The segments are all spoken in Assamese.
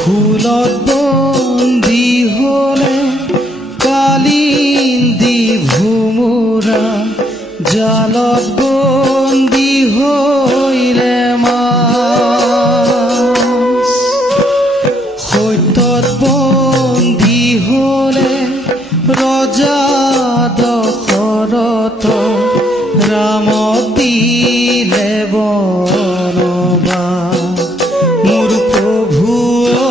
ফুলত বন্দী হলে কালিন্দী ভোমোৰা, জালত বন্দী হইলে মাছ, সত্যত বন্দী হলে ৰজা দশৰথ, ৰামক দিলে বনবাস। মোৰ প্ৰভু ঐ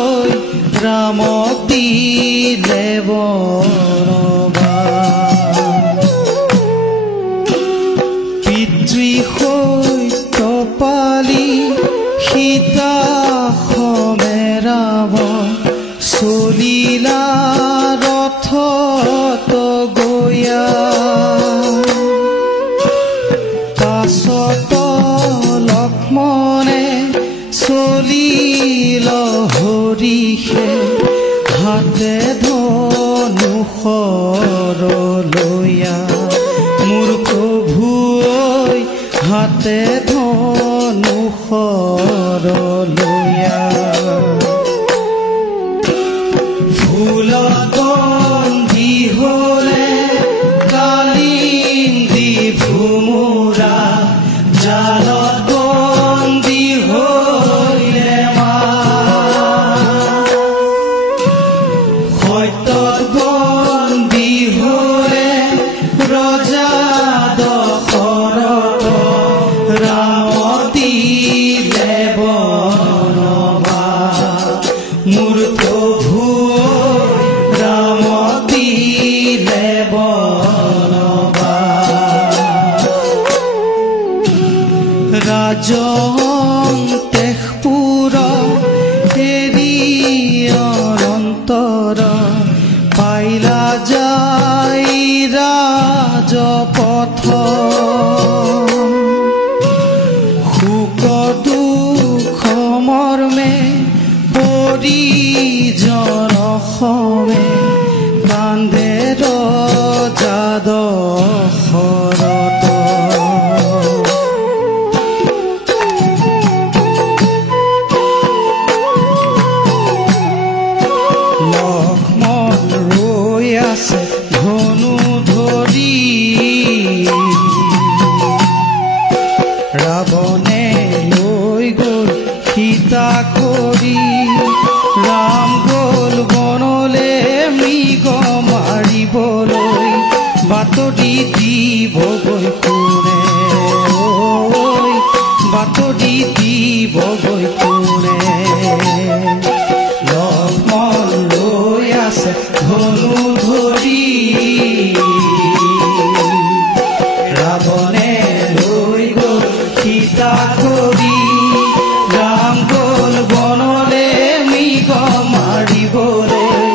ৰামক দিলে বনবাস। পিতৃ সত্য পালি সীতা সমেৰাব, চলিলা ৰথত গয়া। পাছত লক্ষ্মণে চলিল হৰিষে, হাতে ধনুষৰ লয়া। মোৰ প্ৰভু ঐ হাতে ধনুষৰ লয়া। ফুলত বন্দী হলে কালিন্দী ভোমোৰা, জালত বন্দী হইলে মাছ, সত্যত বন্দী হলে ৰজা দশৰথ, ৰামক দিলে বনবাস। মোৰ প্ৰভু ৰামক দিলে বনবাস। ৰাজন তেজপুৰ এৰি অনন্তৰ, পাইলা যাই ৰাজপথ। শোক দুখ মৰ্মে পৰিজন সমে, কান্দে ৰজা দশৰথ। লক্ষ্মণ ৰৈ আছে ধনু ধৰি, ৰাৱণে লৈ গ'ল সীতা কৰি। ৰাম গ'ল বনলে মৃগ মাৰিবলৈ, বাতৰি দিবগৈ কোনে ঐ, বাতৰি দিবগৈ কোনে। লক্ষ্মণ লৈ আছে ধনু ধৰি, ৰাৱণে লৈ গ'ল সীতা কৰি। ৰাম গ'ল বনলে মৃগ মাৰিবলৈ,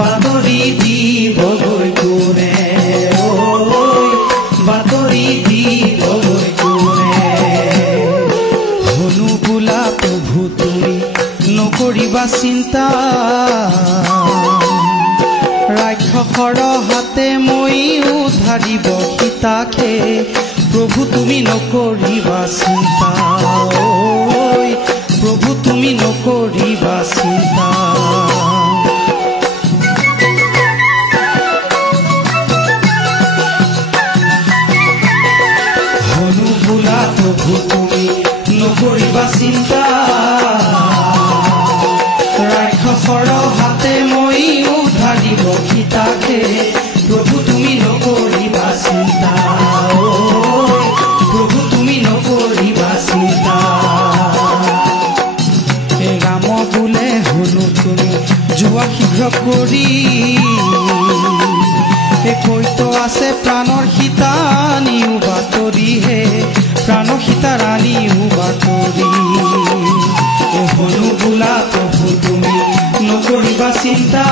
বাতৰি দিবগৈ কোনে ঐ, বাতৰি দিবগৈ কোনে। হনু বোলা প্ৰভু তুমি নকৰিবা চিন্তা, ৰাক্ষসৰ হাতে মই উদ্ধাৰিব সীতাকে। প্ৰভু তুমি নকৰিবা চিন্তা, ঐ প্ৰভু তুমি নকৰিবা চিন্তা। হনু বোলা প্ৰভু তুমি নকৰিবা চিন্তা, ৰাক্ষসৰ হাতে মই উদ্ধাৰিব সীতাকে। প্ৰভু তুমি নকৰিবা চিন্তা, ঐ প্ৰভু তুমি নকৰিবা চিন্তা। ৰাম বোলে হনু তুমি যোৱা শীঘ্ৰ কৰি, কৈত আছে প্ৰাণৰ সীতা নিও বাতৰি হে, প্ৰাণৰ সীতা ৰাণীও বাতৰি। হনু বোলা প্ৰভু তুমি নকৰিবা চিন্তা,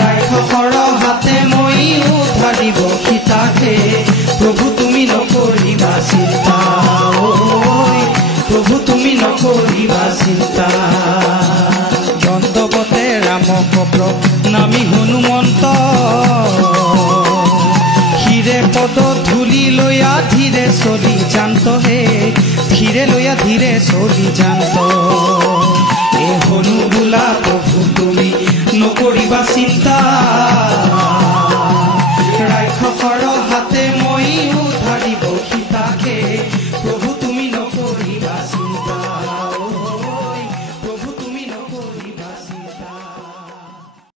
ৰাক্ষসৰ হাতে মই উদ্ধাৰিব সীতাকে। প্ৰভু তুমি নকৰিবা চিন্তা, ঐ প্ৰভু তুমি নকৰিবা চিন্তা। দণ্ডৱতে ৰামক নামি হনুমন্ত, শিৰে পদ ধূলি লৈ আধিৰে চলি জান্ত হে। ব্যাধিৰে চলি জান্ত এ হনু বোলা প্ৰভু তুমি নকৰিবা চিন্তা ৰাক্ষসৰ